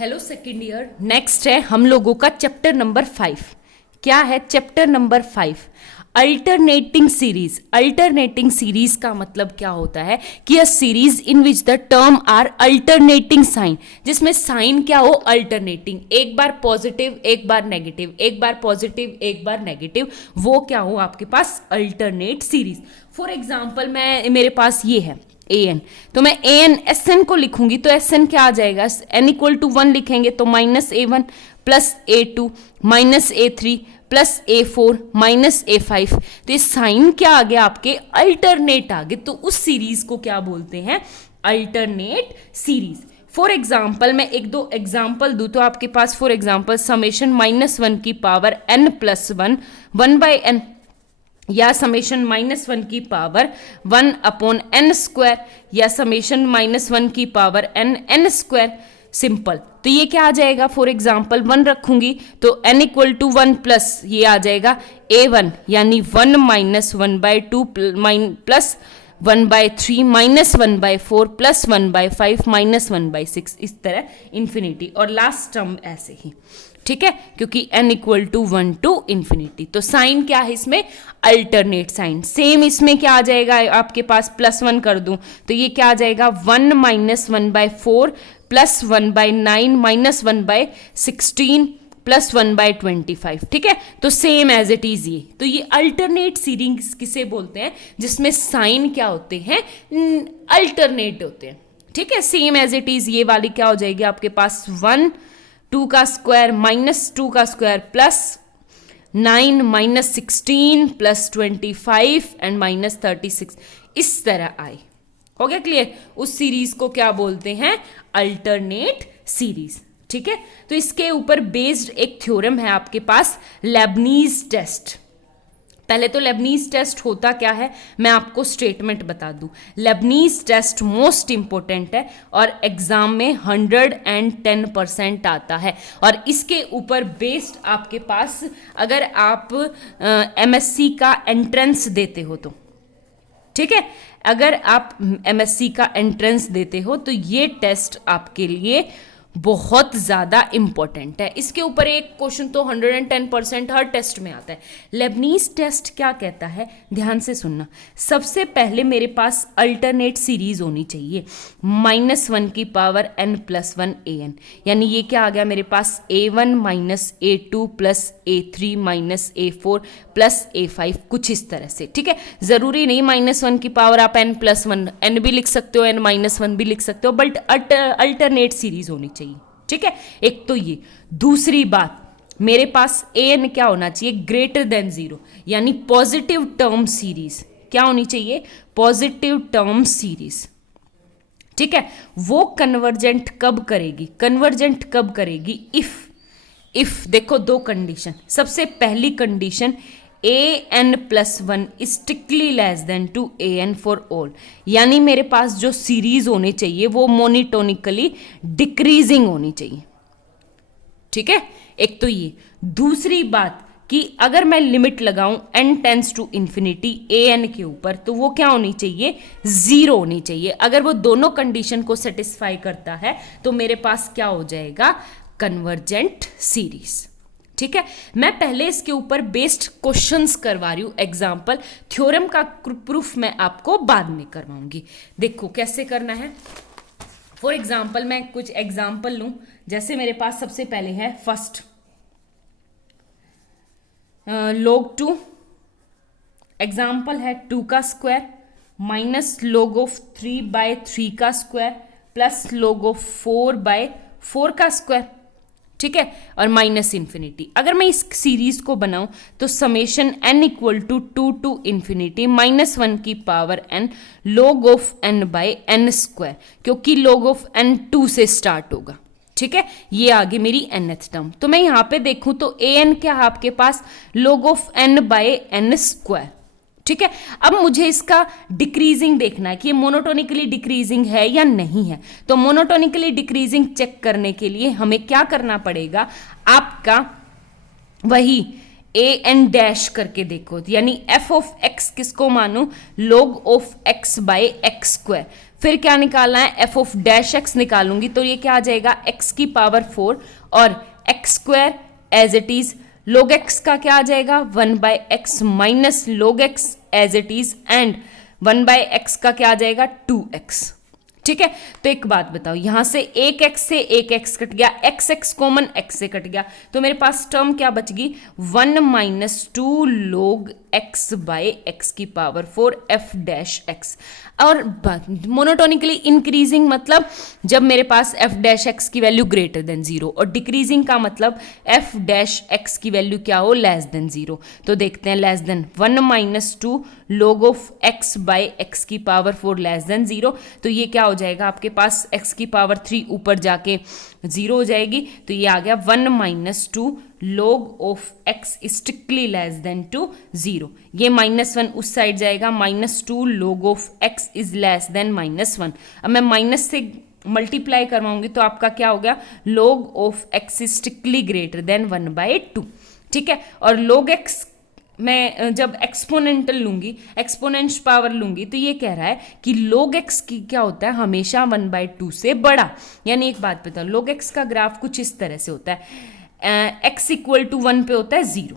Hello second year. Next है हम लोगों का चैप्टर नंबर 5। क्या है chapter number 5? Alternating series. Alternating series का मतलब क्या होता है कि a series in which the term are alternating sign, जिसमें साइन क्या हो, अल्टरनेटिंग, एक बार पॉजिटिव एक बार नेगेटिव, एक बार पॉजिटिव एक बार नेगेटिव, वो क्या हो आपके पास अल्टरनेट सीरीज। फॉर एग्जाम्पल मेरे पास ये है ए एन, तो मैं ए एन एस एन को लिखूंगी तो एस एन क्या आ जाएगा, एन इक्वल टू 1 लिखेंगे तो -a1 plus a2 minus a3 plus a4 minus a5। तो ये साइन क्या आ गया आपके, अल्टरनेट आ गए, तो उस सीरीज को क्या बोलते हैं, अल्टरनेट सीरीज। फॉर एग्जाम्पल मैं एक दो एग्जाम्पल दूं तो आपके पास फॉर एग्जाम्पल समेशन -1 की पावर n प्लस 1 1/n, या समेशन -1 की पावर 1/n स्क्वायर, या समेशन -1 की पावर n स्क्वायर। सिंपल, तो ये क्या आ जाएगा, फॉर एग्जाम्पल 1 रखूंगी तो n इक्वल टू 1 प्लस ये आ जाएगा a1 यानी 1 minus 1/2 plus 1/3 minus 1/4 plus 1/5 minus 1/6, इस तरह इन्फिनिटी, और लास्ट टर्म ऐसे ही, ठीक है, क्योंकि n equal to 1 to infinity. तो साइन क्या है इसमें, अल्टरनेट साइन। सेम इसमें क्या आ जाएगा आपके पास, +1 कर दूं तो ये क्या आ जाएगा 1 माइनस 1/4 प्लस 1/9 माइनस 1/16 प्लस 1/25, ठीक है। तो सेम एज इट इज ये, तो ये अल्टरनेट सीरीज किसे बोलते हैं, जिसमें साइन क्या होते हैं, अल्टरनेट होते हैं, ठीक है। सेम एज इट इज ये वाली क्या हो जाएगी आपके पास 1 2 का स्क्वायर माइनस 2 का square plus 9 minus 16 plus 25 and minus 36, इस तरह आए। हो गया क्लियर? उस सीरीज को क्या बोलते हैं, अल्टरनेट सीरीज, ठीक है। तो इसके ऊपर बेस्ड एक थ्योरम है आपके पास, लेबनीज टेस्ट। पहले तो लेबनीज टेस्ट होता क्या है मैं आपको स्टेटमेंट बता दूं। लेबनीज टेस्ट मोस्ट इंपॉर्टेंट है और एग्जाम में 110% आता है, और इसके ऊपर बेस्ड आपके पास अगर आप एमएससी का एंट्रेंस देते हो तो, ठीक है, अगर आप एमएससी का एंट्रेंस देते हो तो ये टेस्ट आपके लिए बहुत ज़्यादा इंपॉर्टेंट है। इसके ऊपर एक क्वेश्चन तो 110% हर टेस्ट में आता है। लेबनीज टेस्ट क्या कहता है, ध्यान से सुनना। सबसे पहले मेरे पास अल्टरनेट सीरीज होनी चाहिए, -1 की पावर n प्लस 1 an, यानी ये क्या आ गया मेरे पास a1 minus a2 plus a3 minus a4 plus a5, कुछ इस तरह से, ठीक है। ज़रूरी नहीं -1 की पावर आप n प्लस 1 n भी लिख सकते हो, n माइनस 1 भी लिख सकते हो, बट अल्टरनेट सीरीज होनी चाहिए, ठीक है। एक तो ये, दूसरी बात मेरे पास an क्या होना चाहिए, ग्रेटर देन 0, यानी पॉजिटिव टर्म सीरीज क्या होनी चाहिए, पॉजिटिव टर्म सीरीज, ठीक है। वो कन्वर्जेंट कब करेगी, कन्वर्जेंट कब करेगी, इफ देखो दो कंडीशन। सबसे पहली condition an plus 1 strictly less than to an for all, यानी मेरे पास जो सीरीज होनी चाहिए वो मोनिटोनिकली डिक्रीजिंग होनी चाहिए, ठीक है। एक तो ये, दूसरी बात कि अगर मैं लिमिट लगाऊं n tends to infinity an के ऊपर तो वो क्या होनी चाहिए, 0 होनी चाहिए। अगर वो दोनों कंडीशन को सेटिस्फाई करता है तो मेरे पास क्या हो जाएगा, कन्वर्जेंट सीरीज, ठीक है। मैं पहले इसके ऊपर बेस्ड क्वेश्चंस करवा रही हूं, एग्जाम्पल, थ्योरम का प्रूफ मैं आपको बाद में करवाऊंगी। देखो कैसे करना है। फॉर एग्जाम्पल मैं कुछ एग्जाम्पल लूं, जैसे मेरे पास सबसे पहले है फर्स्ट log 2, एग्जाम्पल है 2 का स्क्वायर माइनस log ऑफ 3/3 का स्क्वायर प्लस log ऑफ 4/4 का स्क्वायर, ठीक है, और माइनस इन्फिनिटी। अगर मैं इस सीरीज को बनाऊं तो summation n equal to 2 to infinity -1 की power n log of n/n square, क्योंकि log ऑफ n 2 से स्टार्ट होगा, ठीक है। ये आगे मेरी nth टर्म। तो मैं यहां पे देखूं तो an क्या है आपके पास, log ऑफ n/n स्क्वायर, ठीक है। अब मुझे इसका डिक्रीजिंग देखना है कि ये मोनोटोनिकली डिक्रीजिंग है या नहीं है। तो मोनोटोनिकली डिक्रीजिंग चेक करने के लिए हमें क्या करना पड़ेगा, आपका वही an डैश करके देखो, यानी f ऑफ x किसको मानूं, log ऑफ x/x स्क्वायर, फिर क्या निकालना है, एफ ऑफ डैश एक्स निकालूंगी तो ये क्या आ जाएगा, एक्स की पावर 4 और x square as it is, log x का क्या आ जाएगा 1/x minus log x as it is and 1/x का क्या आ जाएगा 2x। ठीक है, तो एक बात बताओ, यहां से एक x से एक x कट गया, x कॉमन x से कट गया, तो मेरे पास टर्म क्या बच गई 1 minus 2 log x by x की पावर 4 f डैश x। और मोनोटोनिकली इंक्रीजिंग मतलब जब मेरे पास f डैश x की वैल्यू ग्रेटर देन 0 और डिक्रीजिंग का मतलब f डैश x की वैल्यू क्या हो लेस देन 0। तो देखते हैं less than 1 minus 2 log of x by x की पावर 4 लेस देन 0, तो ये क्या हो जाएगा आपके पास x की पावर 3 ऊपर जाके 0 हो जाएगी, तो ये आ गया 1 minus 2 log of x strictly less than to 0। ये -1 उस साइड जाएगा, -2 log of x is less than -1। अब मैं माइनस से मल्टीप्लाई करवाऊंगी तो आपका क्या हो गया log of x strictly greater than 1/2। ठीक है, और log x मैं जब एक्सपोनेंटल लूंगी, एक्सपोनेंट पावर लूंगी, तो ये कह रहा है कि log x की क्या होता है हमेशा 1/2 से बड़ा। यानी एक बात बताओ, log x का ग्राफ कुछ इस तरह से होता है, x इक्वल टू 1 पे होता है 0,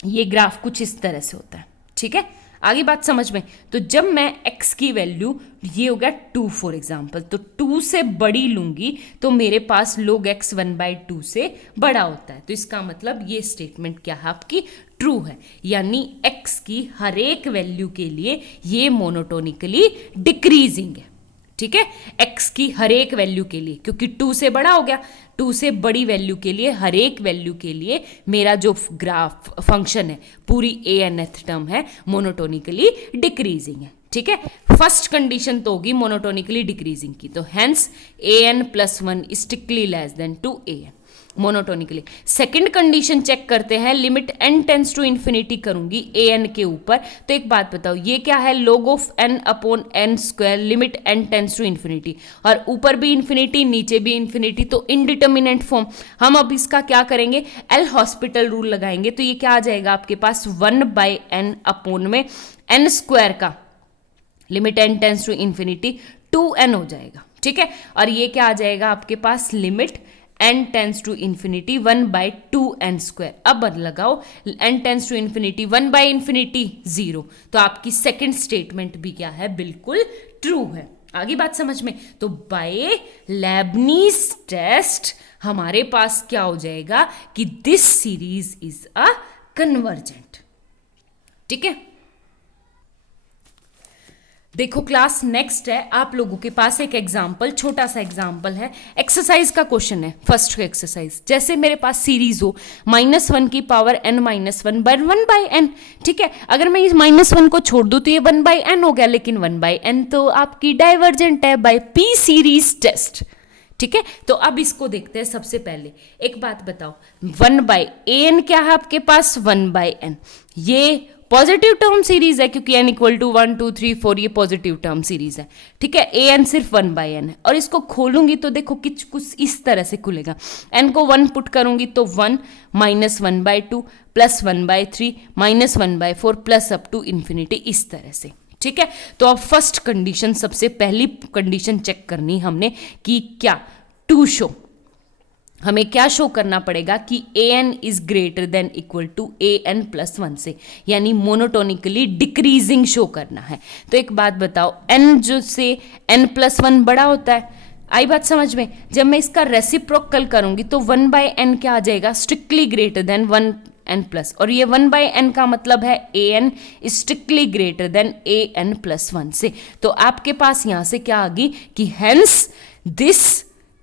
ये ग्राफ कुछ इस तरह से होता है। ठीक है, आगे बात समझ में। तो जब मैं x की वैल्यू, ये हो गया 2 फॉर एग्जाम्पल, तो 2 से बड़ी लूंगी तो मेरे पास log x 1/2 से बड़ा होता है। तो इसका मतलब ये स्टेटमेंट क्या है आपकी ट्रू है, यानी x की हर एक वैल्यू के लिए ये मोनोटोनिकली डिक्रीजिंग है। ठीक है, x की हर एक वैल्यू के लिए, क्योंकि 2 से बड़ा हो गया, 2 से बड़ी वैल्यू के लिए, हर एक वैल्यू के लिए मेरा जो ग्राफ फंक्शन है पूरी a-nth टर्म है मोनोटोनिकली डिक्रीजिंग है। ठीक है, फर्स्ट कंडीशन तो होगी मोनोटोनिकली डिक्रीजिंग की, तो hence an + 1 strictly less than 2an monotonically. Second condition check करते हैं, limit n tends to infinity करूंगी an के ऊपर, तो एक बात बताओ ये क्या है log of n upon n square limit n tends to infinity, और ऊपर भी इन्फिनिटी नीचे भी इन्फिनिटी, तो इनडिटर्मिनेंट फॉर्म। हम अब इसका क्या करेंगे, एल हॉस्पिटल रूल लगाएंगे, तो ये क्या आ जाएगा आपके पास 1/n अपॉन में n स्क्वायर का limit n tends to infinity 2n हो जाएगा। ठीक है, और ये क्या आ जाएगा आपके पास limit n tends to infinity 1/2n square. अब लगाओ n टेंस टू इन्फिनिटी 1/∞ 0, तो आपकी सेकंड स्टेटमेंट भी क्या है बिल्कुल ट्रू है। आगे बात समझ में। तो बाय लेबनीज टेस्ट हमारे पास क्या हो जाएगा कि this series is a convergent. ठीक है, देखो क्लास नेक्स्ट है, आप लोगों के पास एक एग्जाम्पल, छोटा सा एग्जाम्पल है, एक्सरसाइज का क्वेश्चन है, फर्स्ट एक्सरसाइज। जैसे मेरे पास सीरीज हो -1 की पावर n -1 बाय 1/n। ठीक है, अगर मैं इस -1 को छोड़ दूं तो ये 1/n हो गया, लेकिन 1/n तो आपकी डाइवर्जेंट है बाय पी सीरीज टेस्ट। ठीक है, तो अब इसको देखते हैं। सबसे पहले एक बात बताओ, 1/an क्या है आपके पास 1/n, ये पॉजिटिव टर्म सीरीज है क्योंकि n इक्वल टू 1 2 3 4 ये पॉजिटिव टर्म सीरीज है। ठीक है, an सिर्फ 1/n है, और इसको खोलूंगी तो देखो कुछ इस तरह से खुलेगा, n को 1 पुट करूंगी तो 1 -1/2 plus 1/3 -1/4 plus up to infinity, इस तरह से। ठीक है, तो अब फर्स्ट कंडीशन, सबसे पहली कंडीशन चेक करनी हमने कि क्या टू शो, हमें क्या शो करना पड़ेगा कि an is greater than equal to an + 1 से, यानी मोनोटोनिकली डिक्रीजिंग शो करना है। तो एक बात बताओ, n जो से n + 1 बड़ा होता है, आई बात समझ में। जब मैं इसका रेसिप्रोकल करूंगी तो 1/n क्या आ जाएगा स्ट्रिक्टली ग्रेटर देन 1n+, और ये 1/n का मतलब है an strictly greater than an + 1 से। तो आपके पास यहां से क्या आ गई कि hence this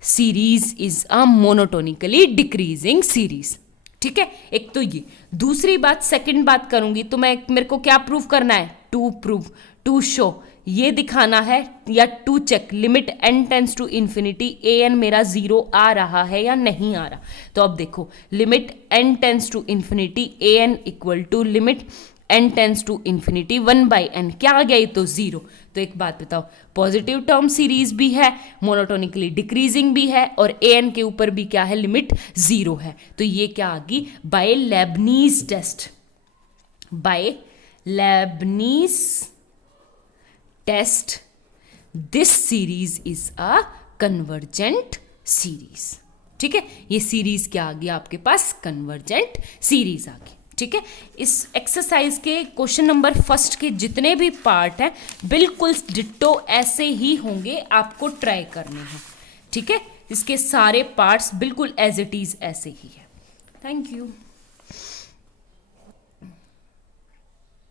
series is a monotonically decreasing series. ठीक है, एक तो ये। दूसरी बात, सेकंड बात करूंगी तो मेरे को क्या प्रूव करना है, टू प्रूव, टू शो, ये दिखाना है या to check limit n tends to infinity an मेरा 0 आ रहा है या नहीं आ रहा। तो अब देखो limit n tends to infinity an equal to limit n tends to infinity 1/n, क्या आ गया ये तो 0। तो एक बात बताओ, पॉजिटिव टर्म सीरीज भी है, मोनोटोनिकली डिक्रीजिंग भी है, और an के ऊपर भी क्या है लिमिट 0 है। तो ये क्या आ गई by Leibniz test, by Leibniz test this series is a convergent series. ठीक है, ये सीरीज क्या आ गया आपके पास, कन्वर्जेंट सीरीज आ गई। ठीक है, इस एक्सरसाइज के क्वेश्चन नंबर फर्स्ट के जितने भी पार्ट हैं बिल्कुल डिट्टो ऐसे ही होंगे, आपको ट्राई करने हैं। ठीक है, इसके सारे पार्ट्स बिल्कुल एज इट इज ऐसे ही है। Thank you.